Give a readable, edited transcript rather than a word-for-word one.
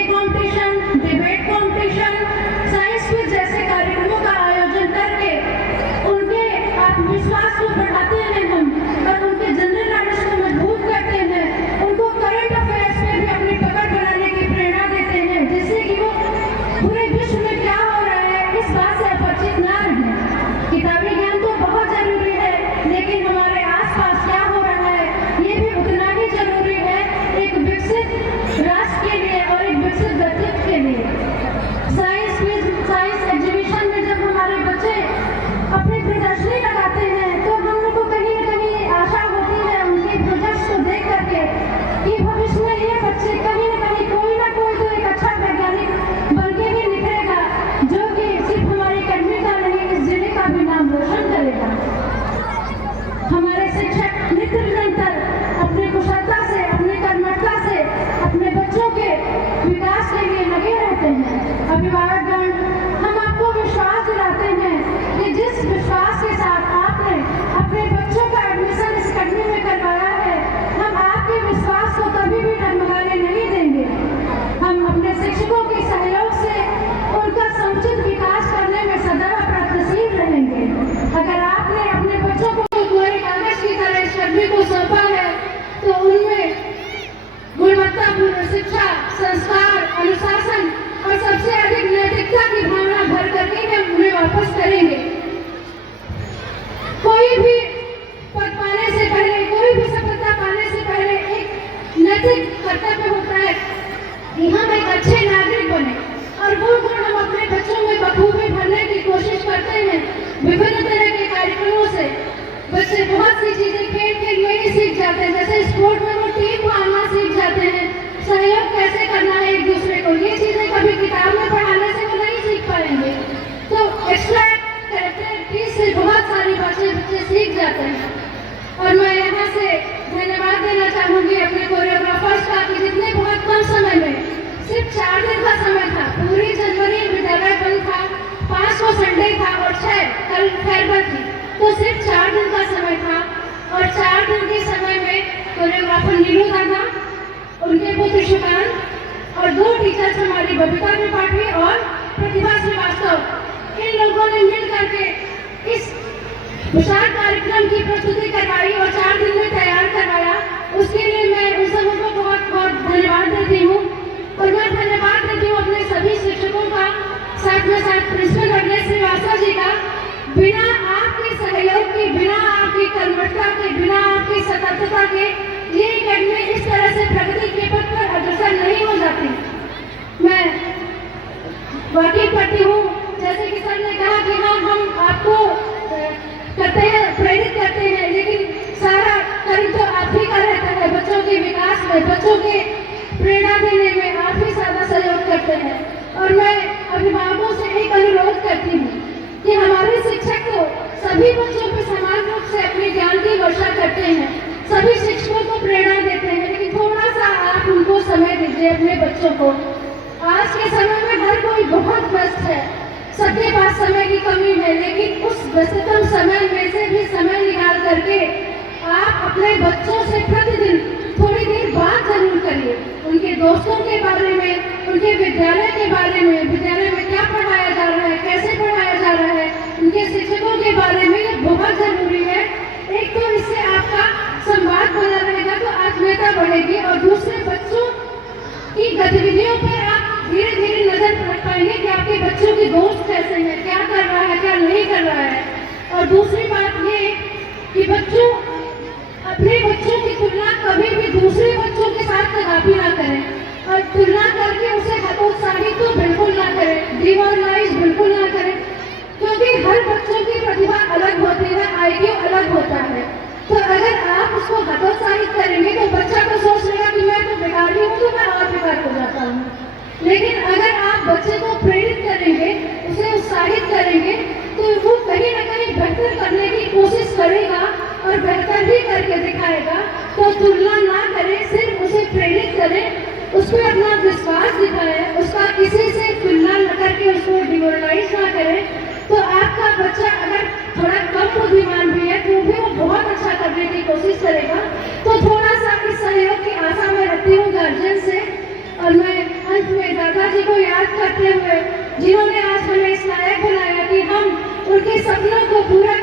Hindi competition, debate competition, science quiz जैसे कार्यक्रमों का आयोजन करके उनके आत्मविश्वास को बढ़ाते हैं हम, और उनके जनरल नॉलेज को मजबूत करते हैं, उनको करंट अफेयर्स में भी अपनी पकड़ बनाने की प्रेरणा देते हैं, जिससे कि वो पूरे विश्व में क्या हो रहा है इस बात से अपरिचित ना रहें। किताबी ज्ञान तो बहुत जरूरी है, लेकिन हमारे आसपास क्या हो रहा है ये भी उतना ही जरूरी है एक विकसित राष्ट्र के लिए और एक विकसित व्यक्तित्व के लिए। साइंस एग्जीबिशन में जब हमारे बच्चे अपनी प्रदर्शनी लगाते हैं तो हम लोग को कहीं न कहीं आशा होती है उनके प्रोजेक्ट्स को देख करके कि भविष्य में ये बच्चे कहीं न कहीं कोई ना कोई तो एक अच्छा वैज्ञानिक बनके भी निकलेगा, जो कि सिर्फ हमारी अकेडमी का नहीं इस जिले का भी नाम रोशन करेगा। हमारे शिक्षक नित्य निरंतर अपनी कुशलता से, अपनी कर्मठता से अपने बच्चों के विकास के लिए लगे रहते हैं। अभिभावकगण, हम आपको विश्वास दिलाते हैं कि जिस विश्वास के साथ आपने अपने बच्चों का एडमिशन इस अकेडमी में करवाया है, हम आपके विश्वास को कभी भी डगमगाने नहीं देंगे। हम अपने शिक्षकों के सहयोग से उनका समुचित विकास करने में सदैव प्रयत्नशील रहेंगे। अगर आपने अपने बच्चों को पूरे कागज की तरह इस अकेडमी को सौंपा है तो उनमें गुणवत्तापूर्ण शिक्षा, संस्कार, अनुशासन और सबसे अधिक नैतिकता की भावना भर करके हम उन्हें वापस करेंगे। कोई भी पद पाने से पहले, कोई भी सफलता पाने से पहले एक नैतिक कर्तव्य होता है कि हम एक अच्छे नागरिक बने, और वो गुण हम अपने बच्चों में बखूबी भरने की कोशिश करते हैं। विभिन्न तरह के कार्यक्रमों से बच्चे बहुत सी चीजें खेल में ही सीख जाते हैं, जैसे स्पोर्ट में वो टीम भावना सीख जाते हैं, सहयोग कैसे करना है एक दूसरे को, ये चीजें कभी किताब में पढ़ाने से वो नहीं सीख पाएंगे। तो एक्स्ट्रा करिकुलर से बहुत सारी बातें बच्चे सीख जाते हैं। और मैं यहाँ से धन्यवाद देना चाहूँगी अपने कोरियोग्राफर्स का कि जितने बहुत कम समय में, सिर्फ 4 दिन का समय था, पूरी जनवरी विद्यालय बंद था, 5 को संडे था और 6 कल खैरबत थी, तो सिर्फ 4 दिन का समय था। और 4 दिन के समय में कोरियोग्राफर नीलू दादा, उनके पुत्र सुकांत और 2 टीचर्स हमारी बबीता त्रिपाठी और प्रतिभा श्रीवास्तव, इन लोगों ने मिल करके इस विशाल कार्यक्रम की प्रस्तुति करवाई और 4 दिन में तैयार करवाया। उसके लिए मैं उन सबों को बहुत बहुत धन्यवाद देती हूँ। और मैं धन्यवाद देती हूँ अपने सभी शिक्षकों का, साथ में साथ प्रिंसिपल अखिलेश श्रीवास्तव जी का। बिना आपके सहयोग के, बिना आपकी कर्मठता के, बिना आपकी सतर्कता के ये अकेडमी इस तरह से प्रगति के पथ पर अग्रसर नहीं हो जाती। मैं वाकई करती हूँ, जैसे कि सर ने कहा कि हाँ हम आपको करते हैं, प्रेरित करते हैं, लेकिन सारा करीब तो आप ही का रहता है। बच्चों के विकास में, बच्चों के प्रेरणा देने में आप ही ज्यादा सहयोग करते हैं। और मैं अभिभावकों से एक अनुरोध करती हूँ कि हमारे शिक्षक तो सभी बच्चों पर समान रूप से अपने ज्ञान की वर्षा करते हैं, सभी शिक्षकों को प्रेरणा देते हैं, लेकिन थोड़ा सा आप उनको समय दीजिए अपने बच्चों को। आज के समय में हर कोई बहुत व्यस्त है, सबके पास समय की कमी है, लेकिन उस व्यस्ततम समय में से भी समय निकाल करके आप अपने बच्चों से प्रतिदिन थोड़ी देर बात जरूर करिए, उनके दोस्तों के बारे में, उनके विद्यालय के बारे में, विद्यालय में क्या पढ़ाया जा रहा है, कैसे पढ़ाया जा रहा है, उनके शिक्षकों के बारे में। ये बहुत जरूरी है। एक तो इससे आपका संवाद बना रहेगा तो आत्मीयता बढ़ेगी, और दूसरे बच्चों की गतिविधियों पर आप धीरे धीरे नजर रख पाएंगे कि आपके बच्चों के दोस्त कैसे हैं, क्या कर रहा है, क्या नहीं कर रहा है। और दूसरी बात ये कि बच्चों अपने बच्चों की तुलना कभी भी दूसरे बच्चों के साथ कदापि ना करें, और तुलना करके उसे हतोत्साहित तो बिल्कुल ना करें, डिमोरलाइज बिल्कुल ना करें, क्योंकि हर बच्चों की प्रतिभा अलग होती है, IQ अलग होता है। तो अगर आप उसको हतोत्साहित करेंगे तो बच्चा तो सोच लेगा कि मैं तो बेकारी हूँ, तो मैं और बेकार हो जाता हूँ। लेकिन अगर आप बच्चे को प्रेरित करेंगे, उसे उत्साहित करेंगे, तो वो कहीं ना कहीं बेहतर करने की कोशिश करेगा और बेहतर भी करके दिखाएगा। तो तुलना ना करें, सिर्फ उसे प्रेरित करें, उस पर अपना विश्वास दिखाएं, उसका किसी से तुलना न करके उसको डिमोरलाइज ना करें। तो आपका बच्चा अगर थोड़ा कम बुद्धिमान भी है तो भी वो बहुत अच्छा करने की कोशिश करेगा। तो थोड़ा सा इस सहयोग की आशा मैं रखती हूँ गार्जियन से। और मैं अंत में दादाजी को याद करते हुए, जिन्होंने आज हमें इस लायक बनाया कि हम उनके सपनों को पूरा